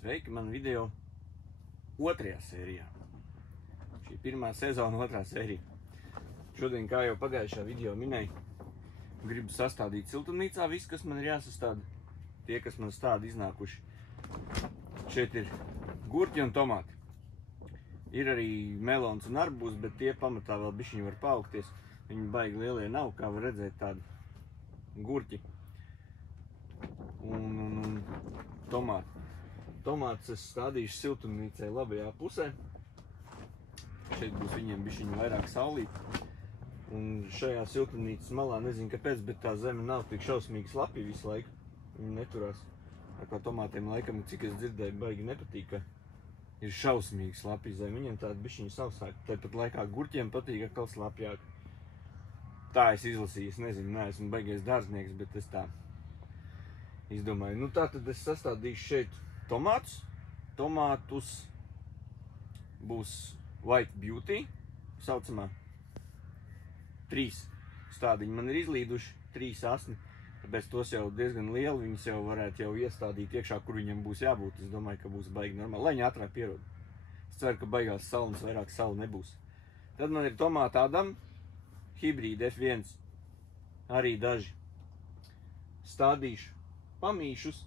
Sveiki, man video otrajā sērijā. Šī pirmā sezona, otrā sērija. Šodien, kā jau pagājušā video minēju, gribu sastādīt siltumnīcā visu, kas man ir jāsastāda. Tie, kas man stāda iznākuši. Šeit ir gurķi un tomāti. Ir arī melons un arbūs, bet tie pamatā vēl bišķiņi var paaugties. Viņi baigi lielie nav, kā var redzēt tādi gurķi un tomāti. Tomātus es stādīšu siltumnīcai labajā pusē. Šeit būs viņiem bišķiņi vairāk saulīt. Un šajā siltumnīcas malā, nezinu kāpēc, bet tā zeme nav tik šausmīgi slapja visu laiku. Viņi neturās. Ar kā tomātiem laikam, cik es dzirdēju, baigi nepatīk, ka ir šausmīgi slapja zeme. Viņiem tāda bišķiņa sausāk. Tāpat laikā gurķiem patīk atkal slapjāk. Tā es izlasīju, es nezinu, neesmu baigies dārznieks, bet es tā izdomāju. Nu tā tad es sastādīšu šeit tomātus. Tomātus būs White Beauty, saucamā. 3 stādiņi man ir izlīduši, 3 asni. Tāpēc tos jau diezgan lieli, viņus jau varētu jau iestādīt iekšā, kur viņam būs jābūt. Es domāju, ka būs baigi normāli, lai viņi ātrāk pierod. Es ceru, ka baigās salnas, vairāk salu nebūs. Tad man ir tomāta Adam, hibrīda F1, arī daži. Stādīšu pamīšus,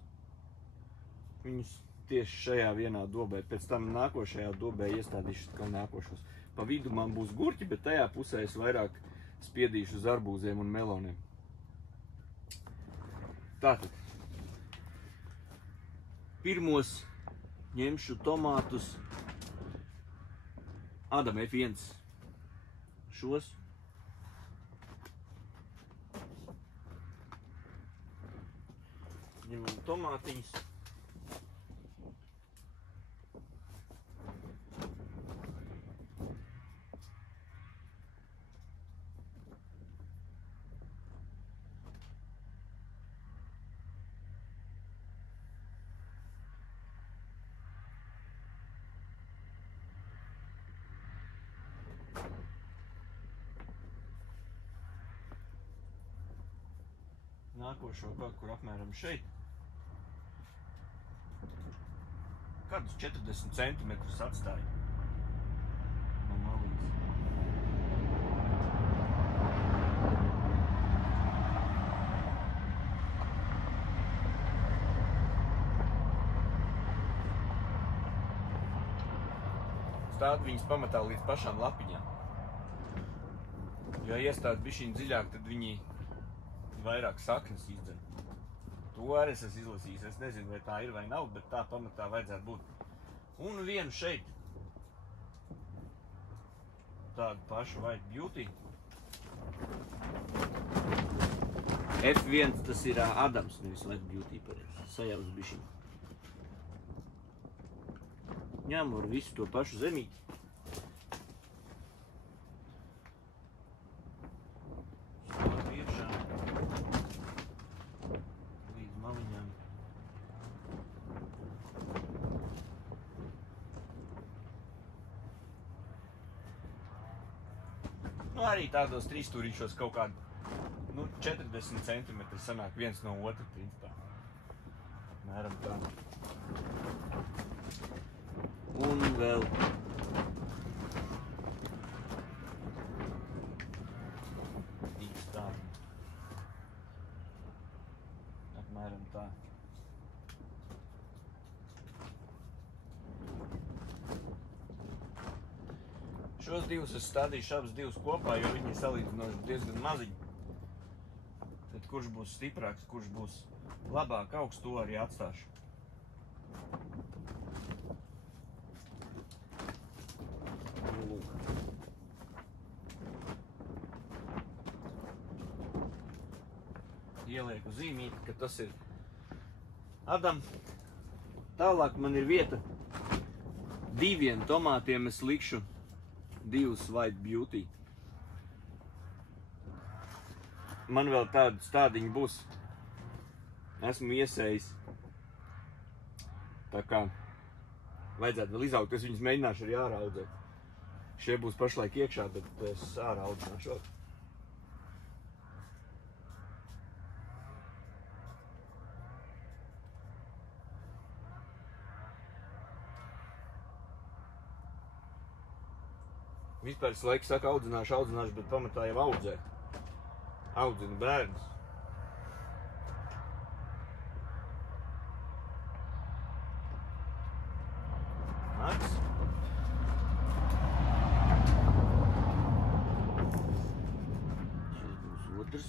viņus tieši šajā vienā dobē. Pēc tam nākošajā dobē iestādīšu atkal nākošos. Pa vidu man būs gurķi, bet tajā pusē es vairāk spiedīšu uz arbūziem un meloniem. Tātad, pirmos ņemšu tomātus Adam F1 šos. Ņemam tomātiņus. Nākošo kaut kur apmēram šeit. Kādus 40 centimetrus atstāju no malītes. Stādu viņas pamatā līdz pašām lapiņām. Ja iestādu bišķiņ dziļāk, tad viņi vairāk saknes izdzen. To arī es esmu izlasījis. Es nezinu, vai tā ir vai nav, bet tā pamatā vajadzētu būt. Un vienu šeit. Tādu pašu White Beauty. F1 tas ir Adams, nevis White Beauty pareizi. Sajauc bišķiņ. Ņemu ar visu to pašu zemīti. Nu, arī tādos trīsstūrīšos kaut kādi 40 centimetri sanāk viens no otra, principā. Mēram tā. Un vēl tādi. Apmēram tā. Šos divus es stādīšu abus divus kopā, jo viņi ir salīdzinoši diezgan maziņi. Tad kurš būs stiprāks, kurš būs labāk augsts, to arī atstāšu. Ielieku zīmīti, ka tas ir Adam. Tālāk man ir vieta 2 tomātiem es likšu 2 White Beauty. Man vēl tādi stādiņi būs. Esmu iesējis. Tā kā vajadzētu vēl izaugt. Es viņus mēģināšu arī ārā audzēt. Šie būs pašlaik iekšā, bet es ārā audzināšu. Vispār es laiku saka audzināšu, bet pamatā jau audzē. Audzinu bērnus. Nāks. Šis būs otrs.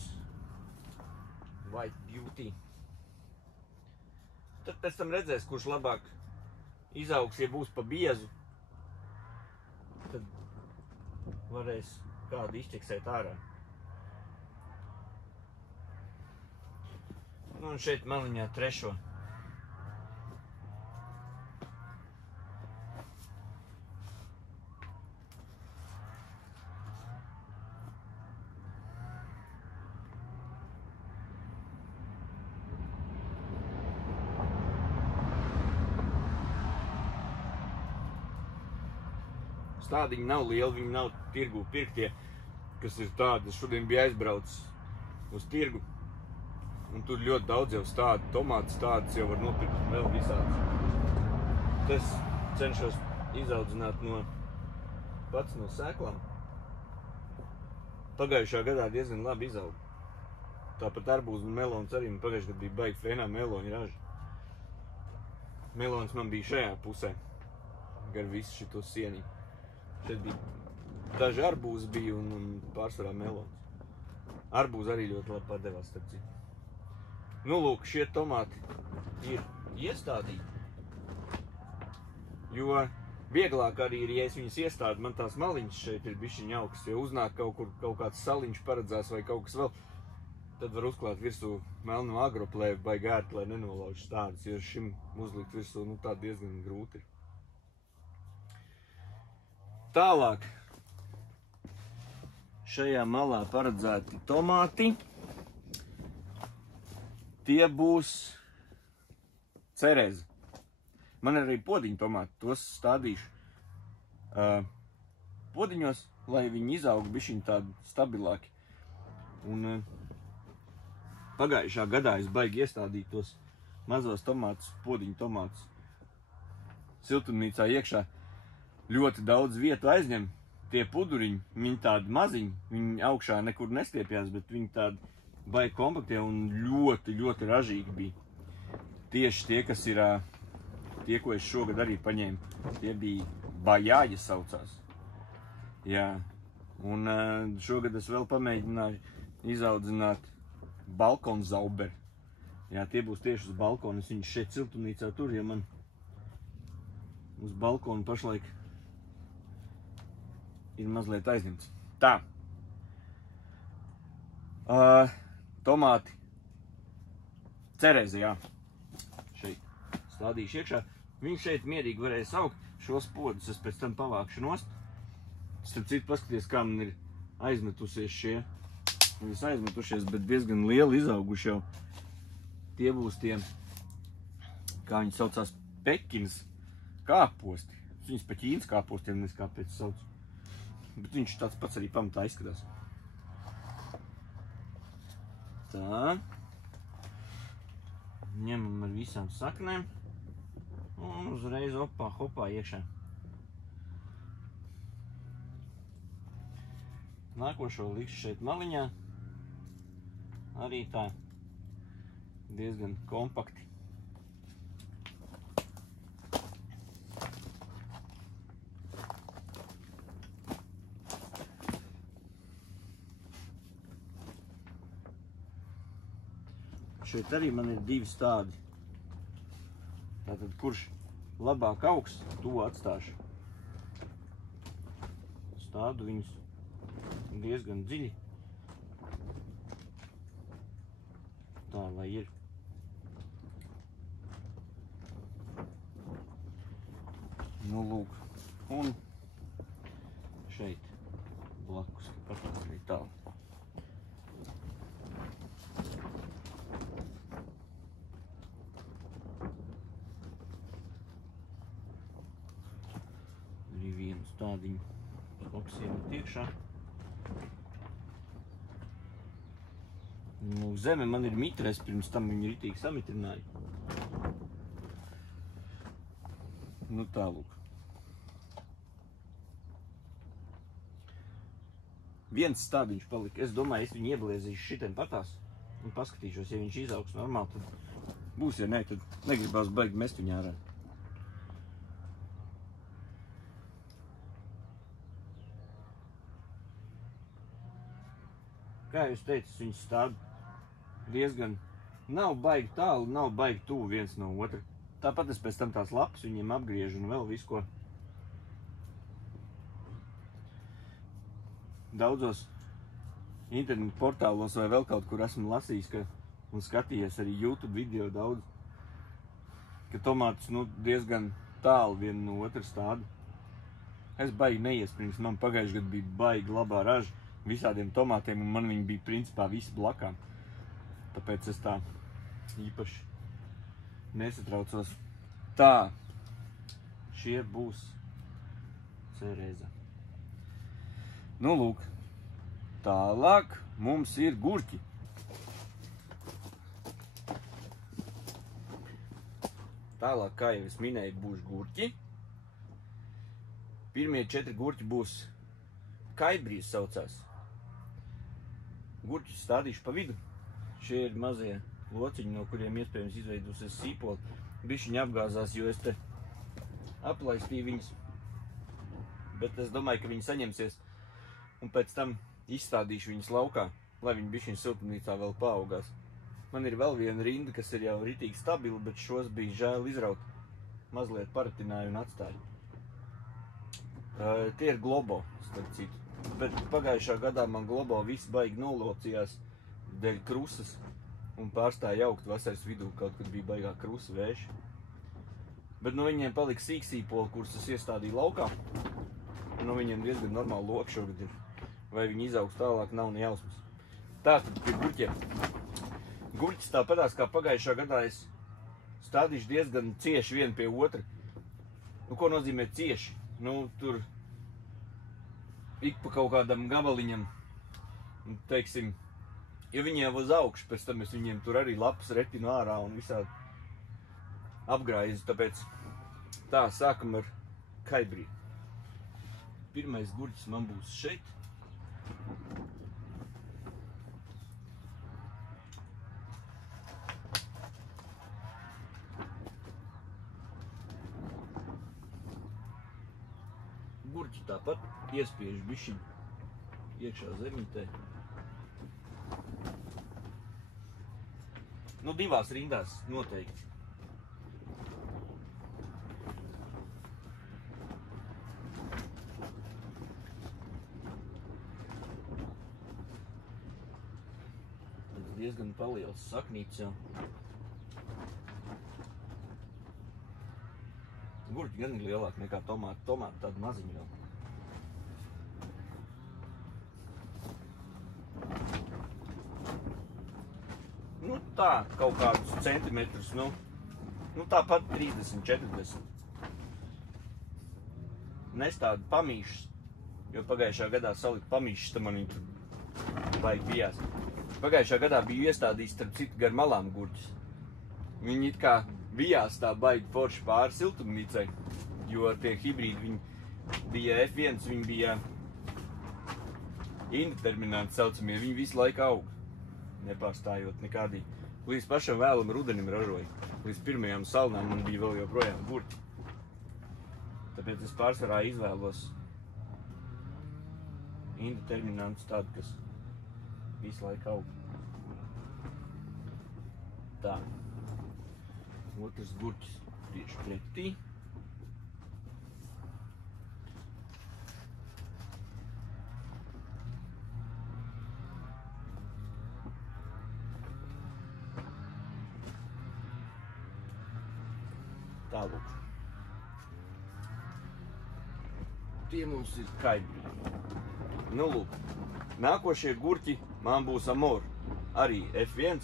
White Beauty. Tad pēc tam redzēs, kurš labāk izaugs, ja būs pa biezu. Tad varēs kādu izķeksēt ārā. Nu, un šeit maliņā trešo. Stādiņi nav lieli, viņi nav tirgu pirktie, kas ir tādi. Es šodien biju aizbraucis uz tirgu, un tur ļoti daudz jau stādi, tomātu stādus jau var nopirkt vēl visāds. Es cenšos izaudzināt pats no sēklām. Pagājušā gadā diezgan labi izauga. Tāpat arbūzi un melons arī, man pagājušajā gadā bija baigi fēnā meloņu raži. Melons man bija šajā pusē, gar visu šito sieniņu. Šeit bija daži arbūzi bija un pārsvarā melons. Arbūzi arī ļoti labi padevās, starp citu. Nu, lūk, šie tomāti ir iestādīti. Jo vieglāk arī ir, ja es viņus iestādu, man tās maliņas šeit ir bišķiņa augstas. Ja uznāk kaut kāds saliņš paredzās vai kaut kas vēl, tad var uzklāt virsū melnu agroplēvi vai gērti, lai nenolauž stādus, jo šim uzlikt virsū, tā diezgan grūti ir. Tālāk, šajā malā paredzēti tomāti, tie būs cereze. Man ir arī podiņu tomāti, tos stādīšu podiņos, lai viņi izaug bišķiņ tādi stabilāki. Un pagājušā gadā es baigi iestādīt tos mazos tomātus, podiņu tomātus siltumnīcā iekšā. Ļoti daudz vietu aizņem tie puduriņi, viņi tādi maziņi, viņi augšā nekur nestiepjās, bet viņi tādi baigi kompaktie un ļoti, ļoti ražīgi bija. Tieši tie, kas ir, tie, ko es šogad arī paņēmu, tie bija bajāģi saucās. Jā, un šogad es vēl pamēģināju izaudzināt balkonu zauberi. Jā, tie būs tieši uz balkonu, es viņus šeit siltumnīcā tur, ja man uz balkonu pašlaik ir mazliet aizņemts. Tā. Tomāti. Cereze, jā. Šeit stādīšu iekšā. Viņi šeit mierīgi varēs augt. Šos podus es pēc tam pavākšu nost. Starp citu, paskaties, kā man ir aizmetusies šie. Viņas aizmetušies, bet diezgan lieli izauguši jau. Tie būs tie, kā viņi saucās, Pekinas kāposti. Viņas pa Ķīnas kāpostiem nes kāpēc sauc. Bet viņš tāds pats arī pamatā izskatās. Tā. Ņemam ar visām saknēm. Un uzreiz hopā iekšā. Nākošo likšu šeit maliņā. Arī tā diezgan kompakti. Šeit arī man ir divi stādi. Tātad, kurš labāk augs, to atstāšu. Stādu viņus diezgan dziļi. Tā, lai ir. Nu, lūk. Un šeit blakus, pat arī tālu. Tādiņu boksiem tiekšā. Nu, zeme man ir mitrēs, pirms tam viņi ritīgi samitrināja. Nu, tālūk. Viens stādiņš palika. Es domāju, es viņu iebliezīšu šitiem patās un paskatīšos, ja viņš izaugs normāli, tad būs, ja nē, tad negribās baigi mest viņu ārā. Kā jūs teicu, viņi stāda diezgan, nav baigi tālu, nav baigi tuvu viens no otra. Tāpat es pēc tam tās lapas viņiem apgriežu un vēl visu ko. Daudzos internetu portālos vai vēl kaut kur esmu lasījis un skatījies arī YouTube video daudz, ka tomātus diezgan tālu vienu no otras stāda. Es baigi neiesprings, man pagājuši gadu bija baigi labā raža visādiem tomātiem un man viņi bija principā visi blakām. Tāpēc es tā īpaši nesatraucos. Tā, šie būs cereza. Nu, lūk, tālāk mums ir gurķi. Tālāk, kā jau es minēju, būs gurķi. Pirmie 4 gurķi būs kaibrīs saucās. Gurķus stādīšu pa vidu. Šie ir mazie lociņi, no kuriem iespējams izveidosies sīpoli. Bišķiņi apgāzās, jo es te aplaistīju viņus. Bet es domāju, ka viņi saņemsies. Un pēc tam izstādīšu viņus laukā, lai viņi bišķiņi siltumnīcā vēl paaugās. Man ir vēl viena rinda, kas ir jau ritīgi stabila, bet šos bija žēl izraut. Mazliet paratināju un atstāju. Tie ir Globo, starp citu. Bet pagājušā gadā man Globo viss baigi nolocījās dēļ krusas un pārstāja augt vasaras vidū, kaut kad bija baigā krusa vēši. Bet no viņiem palika sīksīpoli, kurus es iestādīju laukā. Un no viņiem diezgan normāli loki šogad ir. Vai viņi izaugs tālāk, nav ne jausmas. Tātad pie gurķiem. Gurķis tāpatās kā pagājušā gadā es stādīšu diezgan cieši vienu pie otra. Nu, ko nozīmē cieši? Nu, tur ik pa kaut kādam gabaliņam, teiksim, ja viņi jau uz augšu, pēc tam es viņiem tur arī lapas retinu ārā un visādi apgraizu, tāpēc tā, sākam ar kaibrī. Pirmais gurķis man būs šeit. Gurķi tāpat iespiežu bišķiņu iekšā zemītē. Nu, 2 rindās noteikti. Tas diezgan paliels saknīts jau. Gurķi gan ir lielāk nekā tomāti. Tomāti tādi maziņi vēl. Nu tā, kaut kādus centimetrus, nu tāpat 30, 40. Nestādu pamīšus, jo pagājušā gadā saliku pamīšus, tad man viņi tur baigi bijās. Pagājušā gadā biju iestādījis, starp citu, gar malām gurķus. Viņi it kā bijās tā baigi forši pāri siltumnīcai, jo tie hibrīdi viņi bija F1, viņi bija indeterminanti saucamie, viņi visu laiku aug, nepārstājot nekādīgi. Līdz pašam vēlam rudenim ražoju. Līdz pirmajām salnām man bija vēl joprojām gurķi. Tāpēc es pārsvarā izvēlos indeterminantus tādu, kas visu laiku aug. Tā. Otrs gurķis tieši pretī. Tālūk. Tie mums ir kaibri. Nu, lūk. Nākošie gurķi man būs Amor. Arī F1.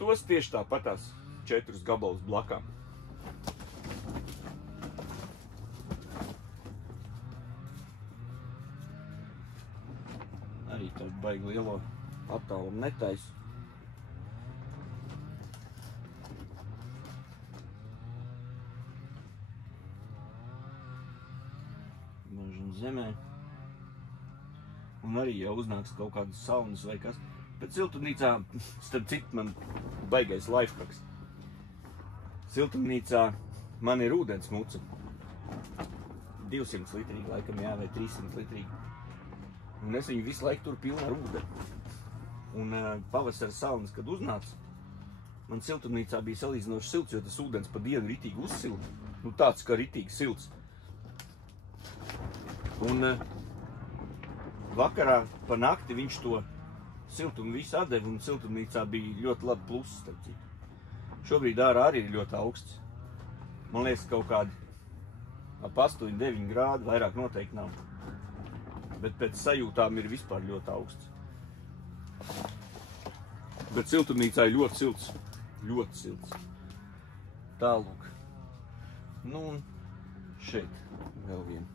Tos tieši tāpatās 4 gabalus blakām. Arī tādu baigi lielo attālumu netaisu. Mažam zemē. un arī jau uznāks kaut kādas saunas vai kas. Bet siltumnīcā, starp citu, man baigais lifehacks. Siltumnīcā man ir ūdens muca. 200 litrīgi laikam, jā, vai 300 litrīgi. Un es viņu visu laiku tur pilnu ar ūdeni. Un pavasara saunas, kad uznāca, man siltumnīcā bija salīdzinoši silts, jo tas ūdens pa dienu ritīgi uzsilda. Nu tāds, kā ritīgi silts. Un vakarā pa nakti viņš to siltumu visu atdeva, un siltumnīcā bija ļoti labi plusi, starp citu. Šobrīd ārā arī ir ļoti augsts. Man liekas, kaut kādi ap 8-9 grādi, vairāk noteikti nav. Bet pēc sajūtām ir vispār ļoti augsts. Bet siltumnīcā ir ļoti silts. Ļoti silts. Tālūk. Nu un šeit vēl viena.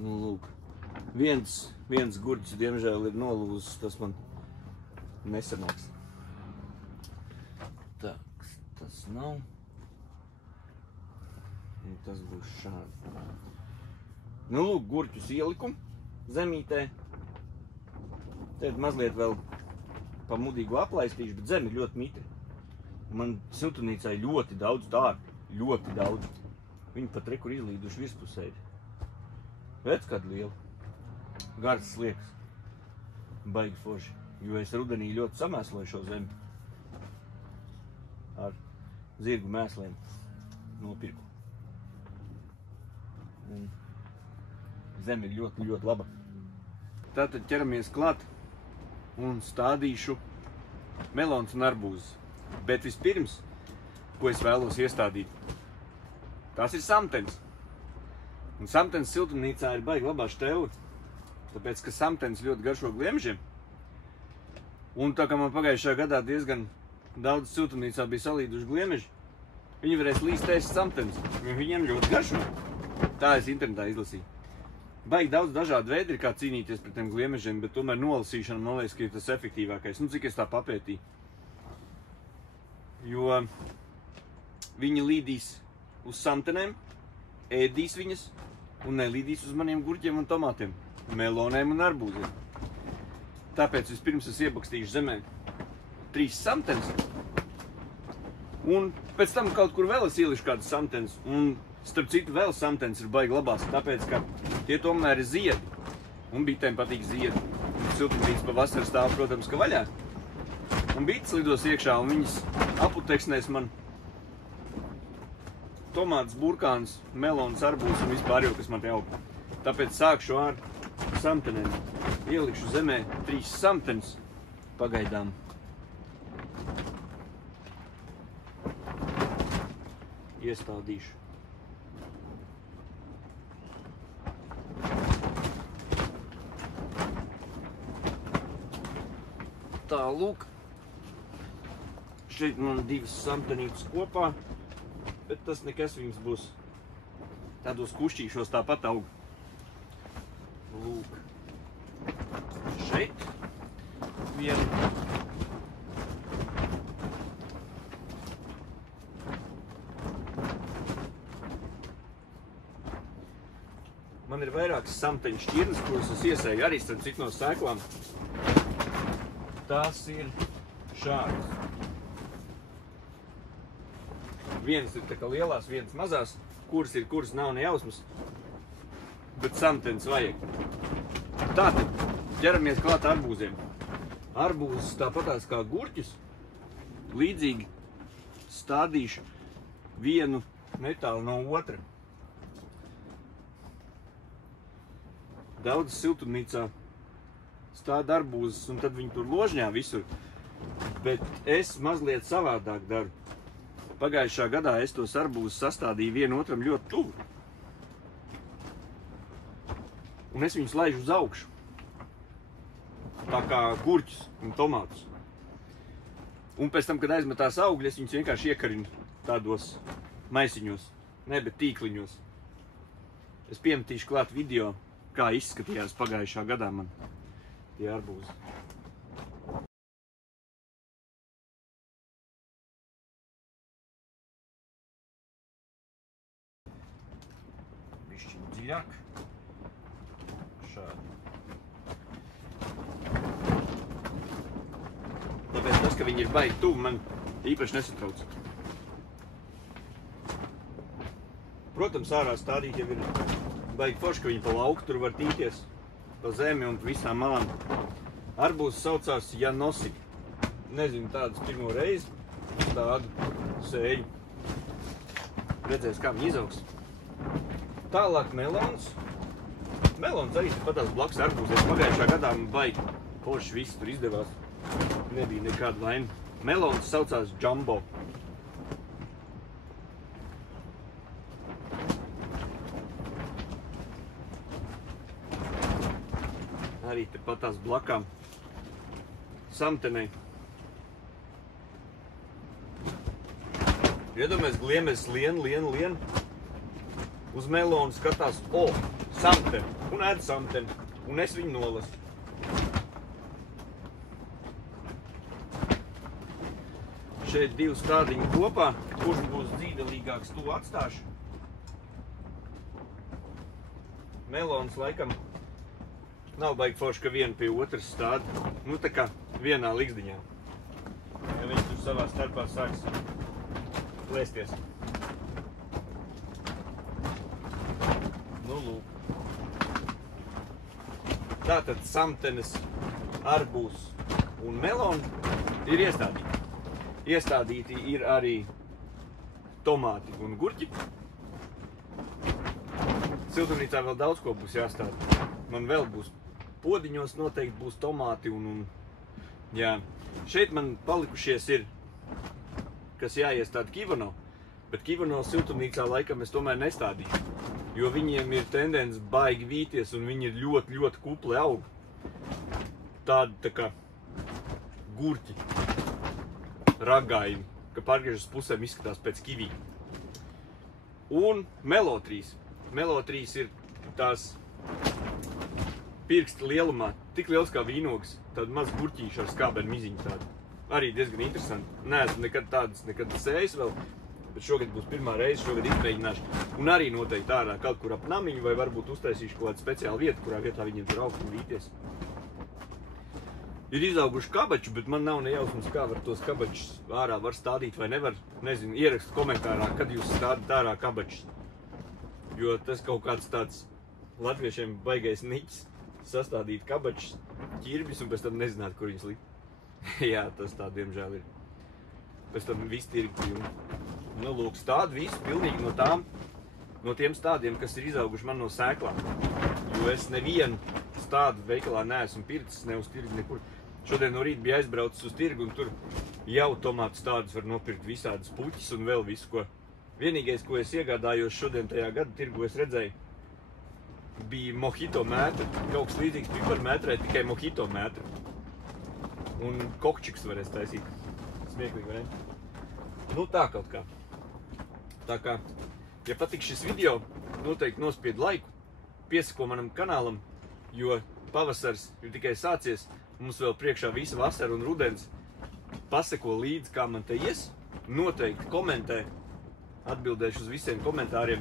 Nu, lūk, viens gurķis, diemžēl, ir nolūzis, tas man nesanāks. Tā, tas nav. Un tas būs šādi. Nu, lūk, gurķus ieliku zemītē. Tad mazliet vēl pa mudīgu aplaistīšu, bet zemi ir ļoti mitri. Man siltumnīcā ir ļoti daudz dārgi, ļoti daudz. Viņi pat rekur izlīduši virspusēji. Redz, kāda liela. Garas sliekas. Baigi forši. Jo es rudenī ļoti samēsloju šo zemi. Ar zirgu mēsliem nopirku. Un zeme ir ļoti, ļoti laba. Tātad ķeramies klāt un stādīšu melons un arbūzes. Bet vispirms, ko es vēlos iestādīt, tās ir samtens. Un samtens siltumnīcā ir baigi labā šteura, tāpēc, ka samtens ļoti garšo gliemžiem. Un tā kā man pagājušajā gadā diezgan daudz siltumnīcā bija salīduši gliemeži, viņi varēs līst ēst samtens, jo viņiem ļoti garšo. Tā es internetā izlasīju. Baigi daudz dažādu veidu ir, kā cīnīties pret tiem gliemežiem, bet tomēr nolasīšana, man liekas, ka ir tas efektīvākais. Nu, cik es tā papētīju. Jo viņi līdīs uz samtenēm, ēdīs viņas un nelīdīs uz maniem gurķiem un tomātiem, melonēm un arbūziem. Tāpēc vispirms es iebakstīšu zemē 3 samtens, un pēc tam kaut kur vēl es ielišu kādas samtens, un starp citu vēl samtens ir baigi labās, tāpēc, ka tie tomēr ir ziedi, un bitēm patīk ziedi. Siltumnīca pavasarī stāv, protams, ka vaļā, un bites lidos iekšā, un viņas aputeksnēs man tomātus, burkānus, melonus, arbūzus un vispār jau, kas man te aug. Tāpēc sākšu ar samtenēm. Ielikšu zemē 3 samtenes pagaidām. Iestādīšu. Tā, lūk. Šeit man 2 samtenītes kopā. Bet tas nekas viņas būs tādos kušķīšos tāpat aug. Lūk. Šeit viena. Man ir vairākas samteņu šķirnes, kuras es iesēju arī starp citu no sēklām. Tās ir šādas. Vienas ir tā kā lielās, vienas mazās, kuras nav ne jausmas, bet samtens vajag. Tātad ķeramies klāt arbūziem. Arbūzes tāpatās kā gurķis, līdzīgi stādīšu vienu netālu no otra. Daudz siltumnīcā stāda arbūzes, un tad viņi tur ložņā visur, bet es mazliet savādāk daru. Pagājušā gadā es tos arbūzus sastādīju vienu otram ļoti tuvu. Un es viņus laižu uz augšu. Tā kā gurķus un tomātus. Un pēc tam, kad aizmetās augļi, es viņus vienkārši iekarinu tādos maisiņos. Ne, bet tīkliņos. Es piemetīšu klāt video, kā izskatījās pagājušā gadā man tie arbūzi. jak. Šādi. Tāpēc tas, ka viņi ir baigi tuvu, man īpaši nesatrauc. Protams, ārā stādīt jau ir baigi forši, ka viņi pa lauku tur var tīties, pa zemi un visām malām. Arbūs saucās Janosi. Nezinu, tādas pirmo reizi, tādu sēju. Redzēs, kā viņi izaugs. Tālāk melons. Melons arī patās blakus arbūzēs. Pagājušā gadā man baigi forši viss tur izdevās. Nebija nekāda laima. Melons saucās Jumbo. Arī te patās blakām samtenei. Iedomājies, gliemes lien. Uz melonu skatās, samteni, un ēd samteni, un es viņu nolasu. Šeit divi stādiņi kopā, kurš būs dzīvelīgāks, to atstāšu. Melons laikam nav baigi forši, ka viena pie otras stāda. Nu, tā kā vienā ligzdiņā. Ja viņi tur savā starpā sāks plēsties. Nu, lūk. Tātad samtenes, arbūs un meloni ir iestādīti. Iestādīti ir arī tomāti un gurķi. Siltumnīcā vēl daudz ko būs jāstāda. Man vēl būs podiņos noteikti būs tomāti un jā. Šeit man palikušies ir, kas jāiestāda Kivano, bet Kivano siltumnīcā laikam es tomēr nestādīšu, jo viņiem ir tendence baigi vīties un viņi ir ļoti kupli aug. Tādi tā kā gurķi, ragaini, ka pārgriežas pusēm izskatās pēc kivī. Un melotrīs. Melotrīs ir tās pirksta lielumā, tik liels kā vīnogs, tāda maz gurķīša ar skābenu miziņu tādu. Arī diezgan interesanti. Neesmu nekad tādas sējis vēl, bet šogad būs pirmā reize, šogad izmēģināšu. Un arī noteikti ārā kaut kur ap namiņu, vai varbūt uztaisīšu kaut kādu speciālu vietu, kurā vietā viņiem tur augt un vīties. Ir izauguši kabači, bet man nav nejausmas, kā var tos kabačus ārā var stādīt vai nevar. Nezinu, ierakstu komentārā, kad jūs stādat ārā kabačus. Jo tas kaut kāds tāds latviešiem baigais niķis. Sastādīt kabačus, ķirbis un pēc tam nezināt, kur viņus likt. Jā, tas tā, diemžēl, ir. Pēc tam viss tirgi pilni. Nu, lūk, stādi visu pilnīgi no tiem stādiem, kas ir izauguši man no sēklām. Jo es nevienu stādu veikalā neesmu pircis, ne uz tirgu nekur. Šodien no rīta bija aizbraucis uz tirgu un tur jau tomātu stādus var nopirkt visādas puķis un vēl visu, ko. Vienīgais, ko es iegādājos šodien tajā gada tirgu, es redzēju, bija mojito mētra, kaut kas līdzīgs piparu mētrai, tikai mojito mētra. Un kokčiks varēs taisīt. Smieklīgi, vai ne? Nu, tā kaut kā. Tā kā, ja patīk šis video, noteikti nospied laiku, piesako manam kanālam, jo pavasars ir tikai sācies, mums vēl priekšā visa vasara un rudens. Paseko līdzi, kā man te ies, noteikti komentē, atbildēšu uz visiem komentāriem.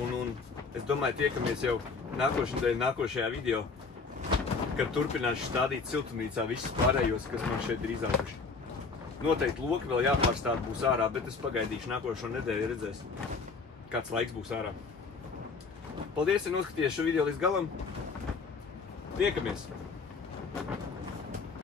Un es domāju, tiekamies jau nākošajā video, kad turpināšu stādīt siltumnīcā visus pārējos, kas man šeit ir izauguši. Noteikti loki vēl jāpārstāda būs ārā, bet es pagaidīšu nākošo nedēļu redzēs, kāds laiks būs ārā. Paldies, ja noskatījies šo video līdz galam. Tiekamies!